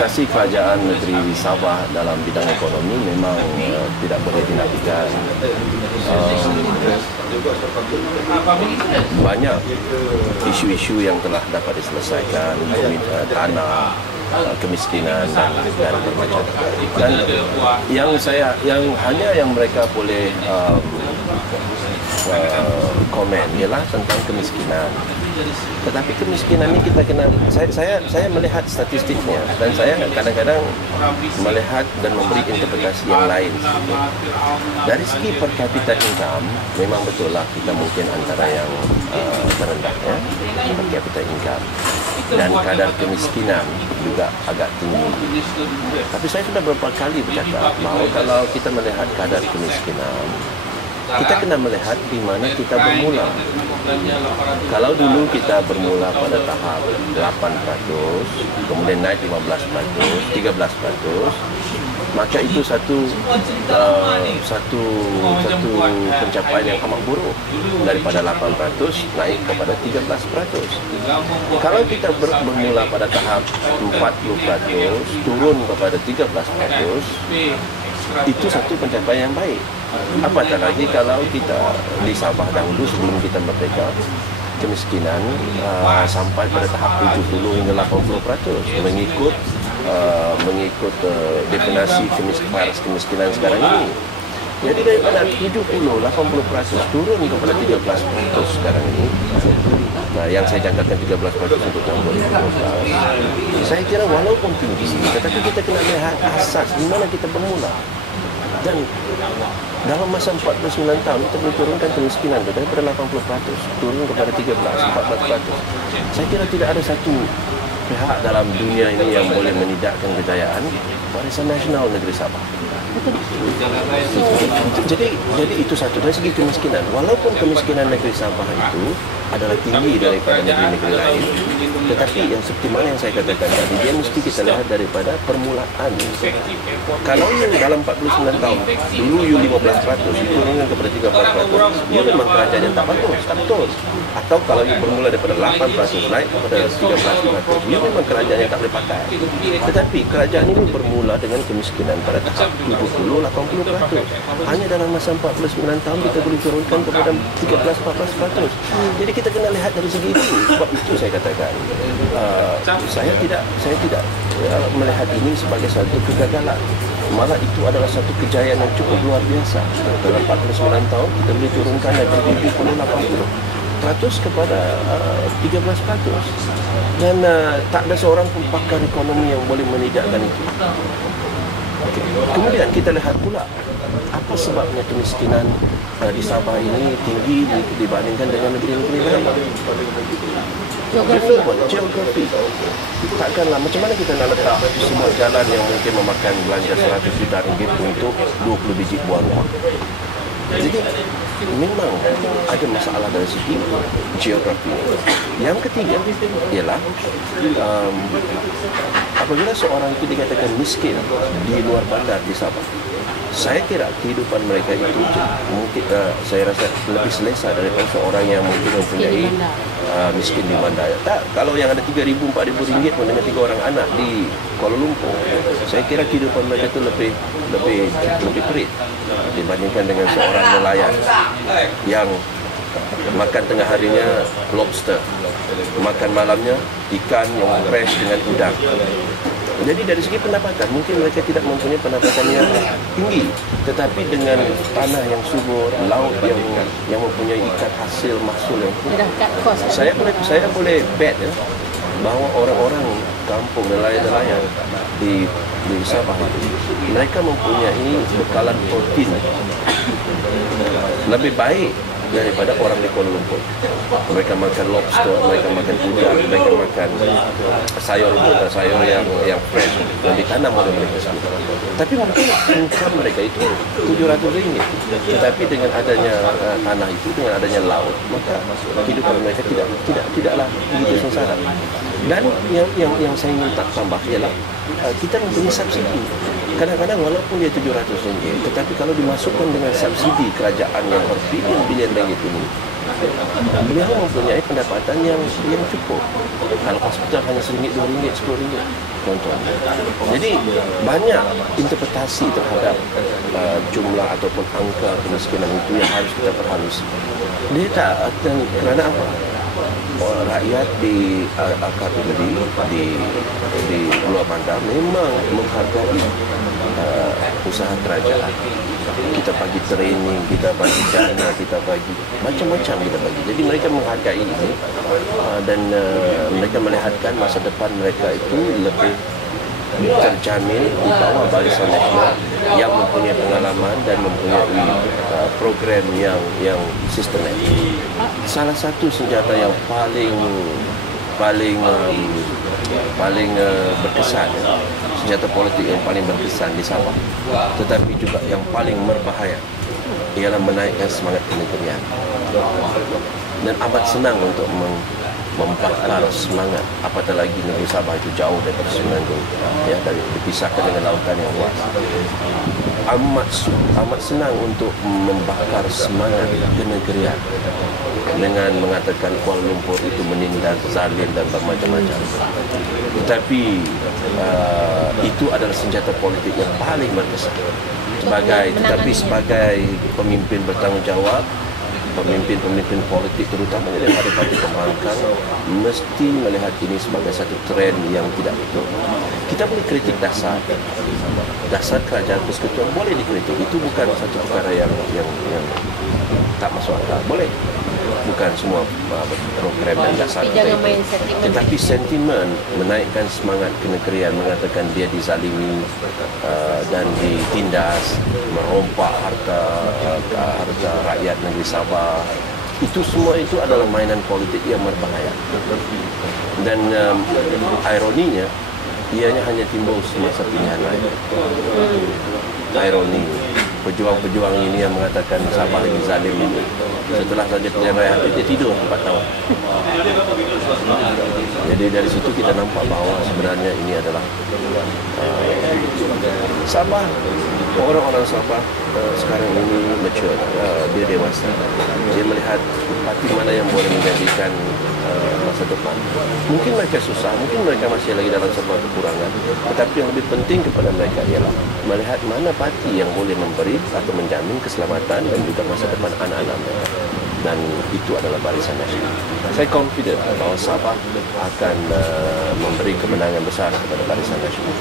prestasi kerajaan negeri Sabah dalam bidang ekonomi memang tidak boleh dinafikan. Banyak isu-isu yang telah dapat diselesaikan, tanah, kemiskinan dan bermacam. Dan yang mereka boleh komen ialah tentang kemiskinan. Tetapi kemiskinan ini kita kena, saya melihat statistiknya dan saya kadang-kadang melihat dan memberi interpretasi yang lain. Dari segi per capita income, memang betul lah kita mungkin antara yang terendah ya, per capita income. Dan kadar kemiskinan juga agak tinggi. Tapi saya sudah beberapa kali bercakap bahawa kalau kita melihat kadar kemiskinan, kita kena melihat di mana kita bermula. Kalau dulu kita bermula pada tahap 8%, kemudian naik 15%, 13%, maka itu satu pencapaian yang amat buruk. Daripada 8% naik kepada 13%. Kalau kita bermula pada tahap 40%, turun kepada 13%, itu satu pencapaian yang baik. Apatah lagi kalau kita di Sabah dahulu sebelum kita merdeka, kemiskinan sampai pada tahap 70 hingga 80% mengikut definisi kemiskinan sekarang ini. Jadi daripada 70-80% turun kepada 13% sekarang ini. Nah, yang saya jangkakan 13% untuk tahun 2012. Saya kira walaupun tinggi, tetapi kita kena lihat asas di mana kita bermula. Dan dalam masa 49 tahun kita boleh turunkan kemiskinan itu daripada 80% turun kepada 13-14%. Saya kira tidak ada satu pihak dalam dunia ini yang boleh menidakkan kejayaan Warisan Nasional Negeri Sabah. Jadi itu satu. Dari segi kemiskinan, walaupun kemiskinan negeri Sabah itu adalah tinggi daripada negeri-negeri lain, tetapi yang seperti mana yang saya katakan tadi, dia mesti kita lihat daripada permulaan. Kalau yang dalam 49 tahun dulu you 15% diturunkan kepada 13%, you memang kerajaan yang tak bagus, tak betul. Atau kalau you bermula daripada 8% naik kepada 13%, you memang kerajaan yang tak boleh pakai. Tetapi kerajaan ini bermula dengan kemiskinan pada tahap 70-80%. Hanya dalam masa 49 tahun kita boleh turunkan kepada 13-14%. Jadi kita kena lihat dari segi itu. Sebab itu saya katakan, saya tidak melihat ini sebagai satu kegagalan. Malah itu adalah satu kejayaan yang cukup luar biasa. Dalam 49 tahun kita boleh turunkan dari 70-80% kepada 13%. Dan tak ada seorang pun pakar ekonomi yang boleh menidakkan itu. Kemudian kita lihat pula apa sebabnya kemiskinan di Sabah ini tinggi dibandingkan dengan negeri-negeri lain. Geografi. Takkanlah macam mana kita nak letak semua jalan yang mungkin memakan belanja 100 juta ringgit untuk 20 biji buah rumah. Jadi memang ada masalah dari segi geografi. Yang ketiga ialah apabila seorang itu dikatakan miskin di luar bandar di Sabah, saya kira kehidupan mereka itu mungkin saya rasa lebih selesa daripada seorang yang mungkin mempunyai miskin di bandar. Tak, kalau yang ada 3,000, 4,000 ringgit pun dengan 3 orang anak di Kuala Lumpur, saya kira kehidupan mereka itu lebih perit dibandingkan dengan seorang nelayan yang makan tengah harinya lobster, makan malamnya ikan yang fresh dengan udang. Jadi dari segi pendapatan, mungkin mereka tidak mempunyai pendapatan yang tinggi, tetapi dengan tanah yang subur, laut yang mempunyai ikan hasil mahsul yang tinggi, saya boleh bet ya, bahawa orang-orang kampung nelayan-nelayan di Sabah itu, mereka mempunyai bekalan protein lebih baik daripada orang di Kuala Lumpur. Mereka makan lobster, mereka makan udang, mereka makan sayur yang fresh yang ditanam oleh mereka sendiri. Tapi mungkin income mereka itu 700 ringgit. Tetapi dengan adanya tanah itu, dengan adanya laut, maka kehidupan mereka tidaklah begitu sengsara. Dan yang saya ingin tambah ialah kita mempunyai subsidi. Kadang-kadang walaupun dia 700 ringgit, tetapi kalau dimasukkan dengan subsidi kerajaan yang berbilion-bilion ringgit ini, beliau mempunyai pendapatan yang cukup. Kalau hospital hanya RM1, RM2, RM10, contoh. Jadi banyak interpretasi terhadap jumlah ataupun angka kemiskinan itu yang harus kita perhalusi. Dia tak, dan kerana apa? Rakyat di Akabili di luar bandar memang menghargai usaha kerajaan. Kita bagi training, kita bagi dana, kita bagi macam-macam kita bagi. Jadi mereka menghargai ini dan mereka melihatkan masa depan mereka itu lebih terjamin di bawah Barisan Nasional yang mempunyai pengalaman dan mempunyai program yang sistematik. Salah satu senjata yang paling berkesan, senjata politik yang paling berkesan di Sabah, tetapi juga yang paling berbahaya, ialah menaikkan semangat kenegerian. Dan amat senang untuk membakar semangat, apatah lagi negeri Sabah itu jauh daripada Semenanjung, ya, dan dipisahkan dengan lautan yang luas. Amat senang untuk membakar semangat kenegerian dengan mengatakan Kuala Lumpur itu menindas, zalim dan bermacam-macam. Tetapi itu adalah senjata politik yang paling berkesan. Sebagai pemimpin bertanggungjawab, pemimpin politik terutamanya daripada parti pembangkang mesti melihat ini sebagai satu trend yang tidak betul. Kita boleh kritik dasar kerajaan persekutuan, boleh dikritik. Itu bukan satu perkara yang tak masuk akal. Boleh. Bukan semua program dan dasar. Tetapi sentimen menaikkan semangat kenegerian, mengatakan dia dizalimi dan ditindas, merompak harta rakyat negeri Sabah. Itu semua itu adalah mainan politik yang berbahaya. Dan ironinya, ianya hanya timbul semasa pilihan raya. Ironi. Pejuang-pejuang ini yang mengatakan Sabah lagi zalim ini, setelah saja pilihan raya dia tidur 4 tahun. Jadi dari situ kita nampak bahawa sebenarnya ini adalah Sabah, orang-orang Sabah sekarang ini mature, dia dewasa. Dia melihat parti mana yang boleh menjadikan masa depan. Mungkin mereka susah, mungkin mereka masih lagi dalam sebuah kekurangan, tetapi yang lebih penting kepada mereka ialah melihat mana parti yang boleh memberi atau menjamin keselamatan dan juga masa depan anak-anak mereka. Dan itu adalah Barisan Nasional. Saya confident bahawa Sabah akan memberi kemenangan besar kepada Barisan Nasional.